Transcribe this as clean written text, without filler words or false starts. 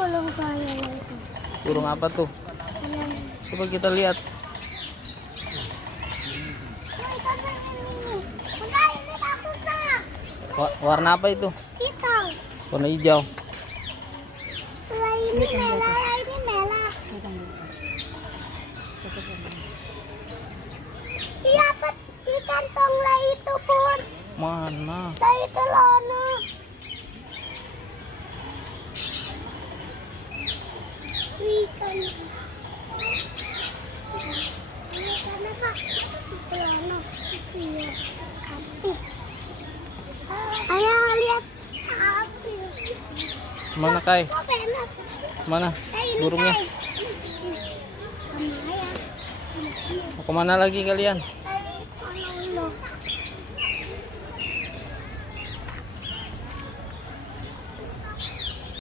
burung saya itu. Burung apa tuh? Ayan. Coba kita lihat. Nah, ikan ini. Enggak, ini bagus nah. Warna apa itu? Hitam. Warna hijau. Lah ini merah, lah ini merah. Iya, Pak. Ikan tonglah itu pun. Mana? Lah itu lono. Ikan. Ikan apa? Itu lono. Iya. Api. Ayo lihat api. Mana Kai? Kok enak? Mana Ini burungnya? Kai. Sama ayah. Mau kemana lagi kalian?